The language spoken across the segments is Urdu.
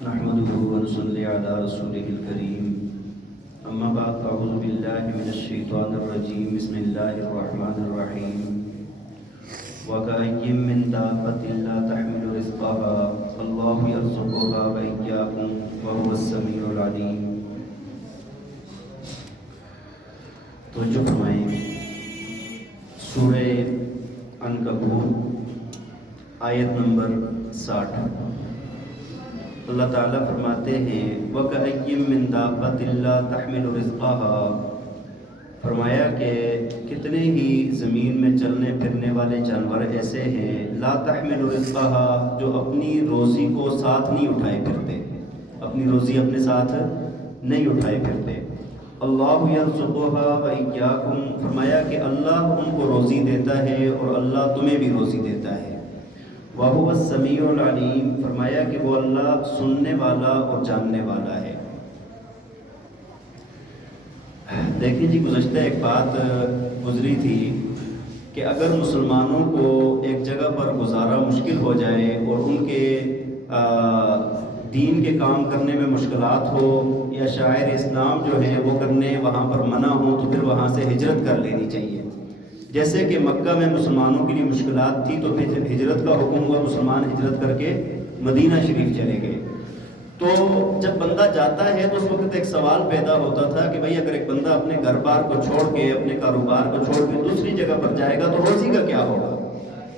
نحمده ونصلي على رسوله الكريم أما بعد أعوذ بالله من الشيطان الرجيم بسم الله الرحمن الرحيم وكأي من دابة لا تحمل رزقها الله يرزقها وإياكم وهو السميع العليم. توجہ فرمائیں سورہ عنکبوت آیت نمبر 60. اللہ تعالیٰ فرماتے ہیں وَكَأَيٍّ مِّن دَابَّةٍ لَّا تَحْمِلُ رِزْقَهَا، فرمایا کہ کتنے ہی زمین میں چلنے پھرنے والے جانور ایسے ہیں لا تحمل رزقها، جو اپنی روزی کو ساتھ نہیں اٹھائے پھرتے، اپنی روزی اپنے ساتھ نہیں اٹھائے پھرتے. اللہ یرزقها وإیاکم، فرمایا کہ اللہ ان کو روزی دیتا ہے اور اللہ تمہیں بھی روزی دیتا ہے. وَهُوَ السَّمِيعُ الْعَلِيمُ، فرمایا کہ وہ اللہ سننے والا اور جاننے والا ہے. دیکھیں جی، گزشتہ ایک بات گزری تھی کہ اگر مسلمانوں کو ایک جگہ پر گزارا مشکل ہو جائے اور ان کے دین کے کام کرنے میں مشکلات ہو یا شاعر اسلام جو ہیں وہ کرنے وہاں پر منع ہو تو پھر وہاں سے ہجرت کر لینی چاہیے. جیسے کہ مکہ میں مسلمانوں کے لیے مشکلات تھی تو پھر ہجرت کا حکم ہوا، مسلمان ہجرت کر کے مدینہ شریف چلے گئے. تو جب بندہ جاتا ہے تو اس وقت ایک سوال پیدا ہوتا تھا کہ بھئی اگر ایک بندہ اپنے گھر بار کو چھوڑ کے اپنے کاروبار کو چھوڑ کے دوسری جگہ پر جائے گا تو روزی کا کیا ہوگا،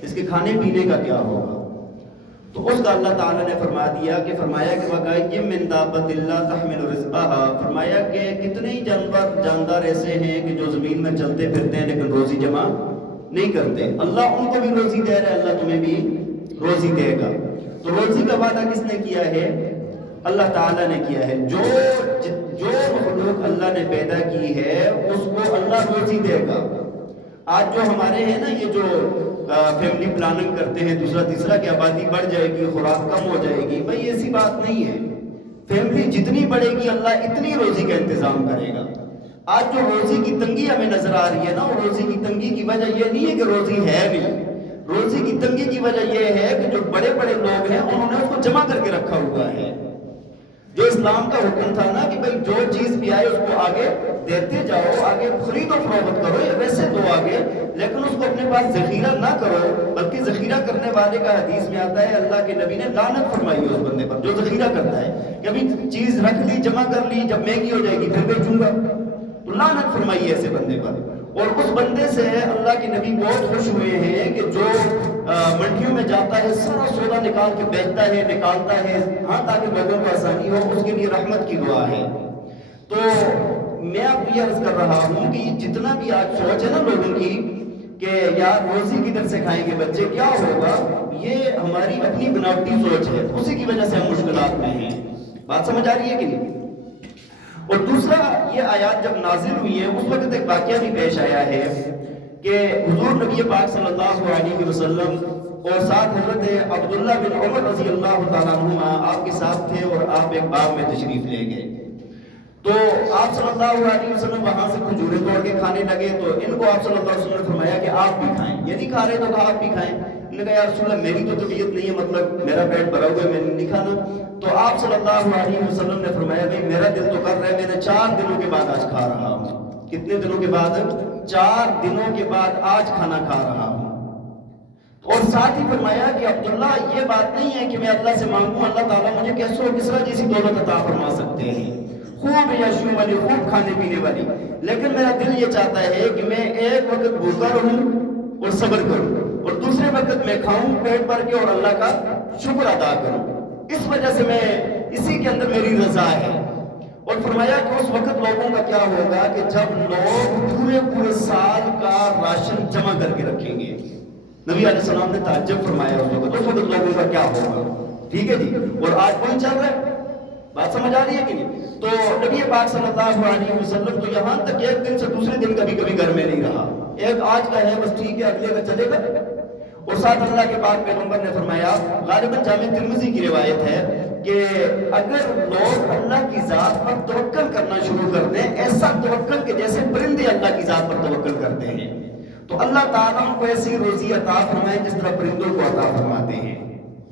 اس کے کھانے پینے کا کیا ہوگا. تو اس کا اللہ تعالیٰ نے فرمایا کہ وَكَأَيٍّ مِّن دَابَّةٍ لَّا تَحْمِلُ رِزْقَهَا، فرمایا کہ کتنے ہی جاندار ایسے ہیں کہ جو زمین میں چلتے پھرتے ہیں لیکن روزی جمع نہیں کرتے. اللہ ان کو بھی روزی دے رہا ہے، اللہ تمہیں بھی روزی دے گا. تو روزی کا وعدہ کس نے کیا ہے؟ اللہ تعالیٰ نے کیا ہے. جو مخلوق اللہ نے پیدا کی ہے اس کو اللہ روزی دے گا. آج جو ہمارے ہیں نا یہ جو فیملی پلاننگ کرتے ہیں دوسرا تیسرا کہ آبادی بڑھ جائے گی خوراک کم ہو جائے گی، بھائی ایسی بات نہیں ہے. فیملی جتنی بڑھے گی اللہ اتنی روزی کا انتظام کرے گا. آج جو روزی کی تنگی ہمیں نظر آ رہی ہے نا، روزی کی تنگی کی وجہ یہ نہیں ہے کہ روزی ہے نہیں، روزی کی تنگی کی وجہ یہ ہے کہ جو بڑے بڑے لوگ ہیں انہوں نے اس کو جمع کر کے رکھا ہوا ہے. جو اسلام کا حکم تھا نا کہ بھئی جو چیز بھی آئے اس کو آگے دیتے جاؤ، آگے خرید و فروخت کرو یا ویسے دو آگے، لیکن اس کو اپنے پاس ذخیرہ نہ کرو. بلکہ ذخیرہ کرنے والے کا حدیث میں آتا ہے اللہ کے نبی نے لعنت فرمائی اس بندے پر جو ذخیرہ کرتا ہے کہ ابھی چیز رکھ لی جمع کر لی، جب مہنگی ہو جائے گی پھر بیچوں گا. تو لعنت فرمائی ایسے بندے پر. اور اس بندے سے اللہ کے نبی بہت خوش ہوئے ہیں کہ جو منڈیوں میں جاتا ہے سارا سودا نکال کے بیچتا ہے نکالتا ہے، ہاں تاکہ لوگوں کو آسانی ہو، اس کے لیے رحمت کی دعا ہے. تو میں آپ کو یہ عرض کر رہا ہوں کہ جتنا بھی آج سوچ ہے نا لوگوں کی کہ یار روزی کدھر سے کھائیں گے بچے کیا ہوگا، یہ ہماری اپنی بناوٹی سوچ ہے، اسی کی وجہ سے ہم مشکلات میں ہیں. بات سمجھ آ رہی ہے کہ نہیں؟ اور دوسرا یہ آیات جب نازل ہوئی ہیں اس وقت ایک واقعہ بھی پیش آیا ہے کہ حضور نبی پاک صلی اللہ علیہ وسلم اور ساتھ حضرت عبداللہ بن عمر رضی اللہ تعالیٰ عنہما آپ کے ساتھ تھے اور آپ ایک باغ میں تشریف لے گئے. تو آپ صلی اللہ علیہ وسلم وہاں سے کھجوریں توڑ کے کھانے لگے. تو ان کو آپ صلی اللہ علیہ وسلم نے فرمایا کہ آپ بھی کھائیں، یہ نہیں کھا رہے تو کہا آپ بھی کھائیں. انہوں نے کہا یا رسول اللہ میری تو طبیعت نہیں ہے، مطلب میرا پیٹ بھرا ہوا ہے میں نہیں کھانا. تو آپ صلی اللہ علیہ وسلم نے فرمایا بھائی میرا دل تو کر رہا ہے، میں نے 4 دنوں کے بعد آج کھا رہا ہوں. کتنے دنوں کے بعد؟ 4 دنوں کے بعد آج کھانا کھا رہا ہوں. اور ساتھ ہی فرمایا کہ عبداللہ یہ بات نہیں ہے کہ میں اللہ سے مانگوں اللہ تعالیٰ مجھے کیسر و کسرا جیسی دولت عطا فرما سکتے ہیں، خوب یشو والی خوب کھانے پینے والی، لیکن میرا دل یہ چاہتا ہے کہ میں ایک وقت بھوکا رہوں اور صبر کروں اور دوسرے وقت میں کھاؤں پیٹ بھر کے اور اللہ کا شکر ادا کروں. اس وجہ سے میں اسی کے اندر میری رضا ہے. اور فرمایا کہ اس وقت لوگوں کا کیا ہوگا کہ جب لوگ پورے سال کا راشن جمع کر کے رکھیں گے. نبی علیہ السلام نے تعجب فرمایا اس وقت لوگوں کا کیا ہوگا. ٹھیک ہے جی، اور آج کوئی چل رہا ہے، بات سمجھ آ رہی ہے کہ نہیں؟ تو نبی پاک صلی اللہ علیہ وسلم تو یہاں تک ایک دن سے دوسرے دن کبھی گھر میں نہیں رہا. ایک آج کا ہے بس ٹھیک ہے اگلے کا چلے گا. اور ساتھ اللہ کے پاک پیغمبر نے فرمایا، غالباً جامع ترمذی کی روایت ہے کہ اگر لوگ اللہ کی ذات پر توکل کرنا شروع کر دیں، ایسا توکل کہ جیسے پرندے اللہ کی ذات پر توکل کرتے ہیں، تو اللہ تعالیٰ کو ایسی روزی عطا فرمائے جس طرح پرندوں کو عطا فرماتے ہیں.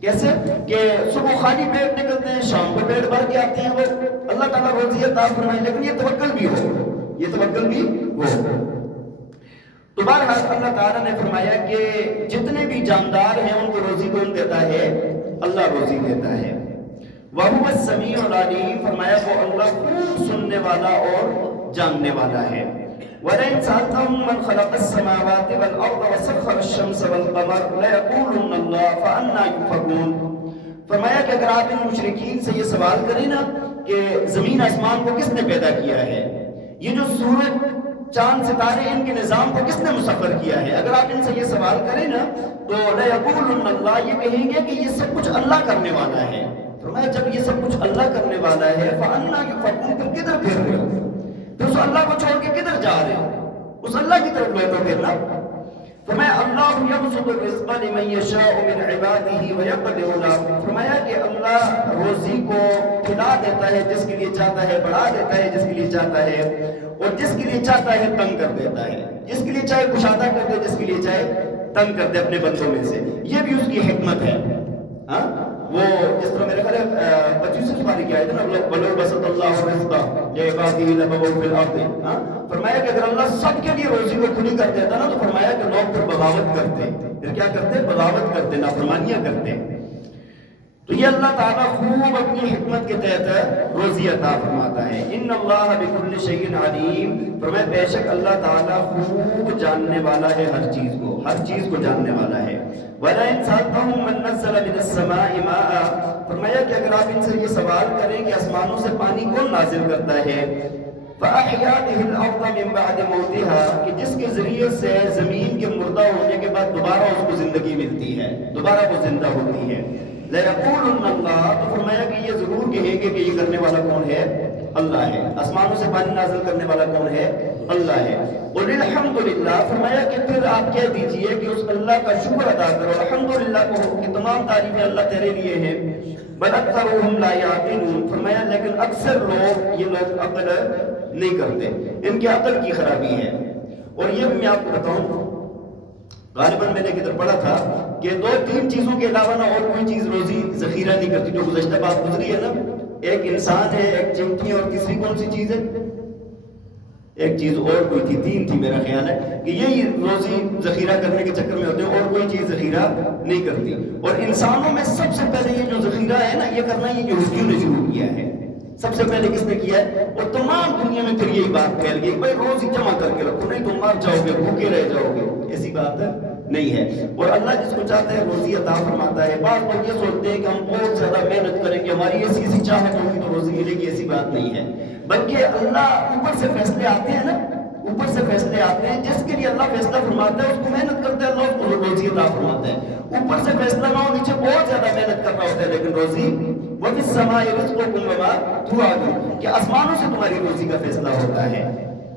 کیسے کہ صبح خالی پیٹ نکلتے ہیں، شام کو پیٹ بھر کے آتے ہیں، وہ اللہ تعالیٰ روزی عطا فرمائے، لیکن یہ توکل بھی ہو، یہ توکل بھی ہو۔ تو بہرحال اللہ تعالیٰ نے فرمایا کہ جتنے بھی جاندار ہیں ان کو روزی کون دیتا ہے؟ اللہ روزی دیتا ہے۔ وَهُوَ السَّمِيعُ الْعَلِيمُ، فرمایا وہ اللہ خوب سننے والا اور جاننے والا ہے۔ وَلَئِن سَأَلْتَهُم مَّنْ خَلَقَ السَّمَاوَاتِ وَالْأَرْضَ وَسَخَّرَ الشَّمْسَ وَالْقَمَرَ لَيَقُولُنَّ اللَّهُ فَأَنَّىٰ يُؤْفَكُونَ، فرمایا کہ اگر آپ ان مشرکین سے یہ سوال کریں نا کہ زمین آسمان کو کس نے پیدا کیا ہے، یہ جو سورج چاند ستارے ان کے نظام کو کس نے مسخر کیا ہے، اگر آپ ان سے یہ سوال کریں نا تو لَيَقُولُنَّ اللَّهُ، یہ کہیں گے کہ یہ سب کچھ اللہ کرنے والا ہے۔ فرمایا جب یہ سب کچھ اللہ کرنے والا ہے فَأَنَّىٰ يُؤْفَكُونَ، پھر کدھر پھر رہے ہو، پھر اس اللہ کو چھوڑ کے کدھر جا رہے ہو، اس اللہ کی طرف لوٹو پھرنا۔ فرمایا اللہ یبسط الرزق لمن یشاء من عباده ویقدر له، فرمایا کہ اللہ روزی کو کھلا دیتا ہے جس کے لیے چاہتا ہے، بڑھا دیتا ہے جس کے لیے چاہتا ہے، اور جس کے لیے چاہتا ہے تنگ کر دیتا ہے، جس کے لیے چاہے کشادہ کر دے، جس کے لیے چاہے تنگ کر دے اپنے بندوں میں سے، یہ بھی اس کی حکمت ہے۔ ہاں وہ جس طرح میرے خیال ہے 25 پاری کی آیت ہے نا، وَلَوْ بَسَطَ اللَّهُ الرِّزْقَ لِعِبَادِهِ لَبَغَوْا فِي الْأَرْضِ، فرمایا کہ اگر اللہ سب کے لیے روزی کو کھلی کر دیتا نا تو فرمایا کہ لوگ پھر بغاوت کرتے، پھر کیا کرتے؟ بغاوت کرتے، نافرمانیاں کرتے۔ تو یہ اللہ تعالیٰ خوب اپنی حکمت کے تحت روزی عطا فرماتا ہے۔ ان اللہ بکل شیء علیم، فرمایا بے شک اللہ تعالیٰ خوب جاننے والا ہے ہر چیز کو، ہر چیز کو جاننے والا ہے۔ وَلَئِن سَأَلْتَهُم مَّن نَّزَّلَ مِنَ السَّمَاءِ مَاءً، فرمایا کہ اگر آپ ان سے یہ سوال کریں کہ آسمانوں سے پانی کون نازل کرتا ہے، فَأَحْيَا بِهِ الْأَرْضَ مِن بَعْدِ مَوْتِهَا، کہ جس کے ذریعے سے زمین کے مردہ ہونے کے بعد دوبارہ اس کو زندگی ملتی ہے، دوبارہ وہ زندہ ہوتی ہے۔ لَيَقُولُنَّ اللَّهُ، تو فرمایا کہ یہ ضرور کہیں گے کہ یہ کرنے والا کون ہے؟ اللہ ہے۔ آسمانوں سے پانی نازل کرنے والا کون ہے؟ اللہ ہے۔ قُلِ الْحَمْدُ لِلَّهِ، فرمایا کہ پھر آپ کہہ دیجئے کہ اس اللہ کا شکر ادا کرو، الحمدللہ کہو کہ تمام تعریفیں اللہ تیرے لیے ہیں۔ بَلْ أَكْثَرُهُمْ لَا يَعْقِلُونَ، فرمایا لیکن اکثر لوگ، یہ لوگ عقل نہیں کرتے، ان کے عقل کی خرابی ہے۔ اور یہ بھی میں آپ کو بتاؤں، غالباً میں نے کدھر پڑھا تھا کہ 2-3 چیزوں کے علاوہ نہ اور کوئی چیز روزی ذخیرہ نہیں کرتی، جو گزشتہ بات گزری ہے نا، ایک انسان ہے، ایک چمٹی ہے، اور تیسری کون سی چیز ہے؟ ایک چیز اور کوئی تھی، 3 تھی میرا خیال ہے، کہ یہی روزی ذخیرہ کرنے کے چکر میں ہوتے ہیں، اور کوئی چیز ذخیرہ نہیں کرتی۔ اور انسانوں میں سب سے پہلے یہ جو ذخیرہ ہے نا، یہ کرنا یہ یہودیوں نے شروع کیا ہے، سب سے پہلے کس نے کیا ہے؟ اور تمام دنیا میں پھر یہی بات پھیل گئی، بھائی روزی جمع کر کے رکھو، نہیں تو مر جاؤ گے، بھوکے رہ جاؤ گے، ایسی بات نہیں ہے۔ اور اللہ جس کو چاہتا ہے روزی عطا فرماتا ہے۔ بعض لوگ یہ سوچتے ہیں کہ ہم بہت زیادہ محنت کریں گے، ہماری ایسی چاہت ہوگی تو روزی ملے گی، ایسی بات نہیں ہے، بلکہ اللہ اوپر سے فیصلے آتے ہیں نا، اوپر سے فیصلے آتے ہیں، جس کے لیے اللہ فیصلہ فرماتا ہے اس کو محنت کرتا ہے، اللہ اس کو روزی عطا فرماتا ہے۔ اوپر سے فیصلہ نہ ہو، نیچے بہت زیادہ محنت کرنا ہوتا ہے، لیکن روزی وَفِي السَّمَاءِ رِزْقُكُمْ وَمَا تُوعَدُونَ، کہ آسمانوں سے تمہاری روزی کا فیصلہ ہوتا ہے۔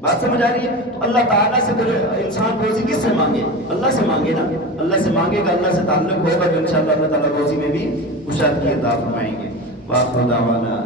بات سمجھ آ رہی ہے؟ تو اللہ تعالیٰ سے پھر انسان روزی کس سے مانگے؟ اللہ سے مانگے نا، اللہ سے مانگے گا، اللہ سے تعلق ہوگا، تو انشاءاللہ اللہ تعالیٰ روزی میں بھی کشادگی عطا فرمائیں گے۔ وآخر دعوانا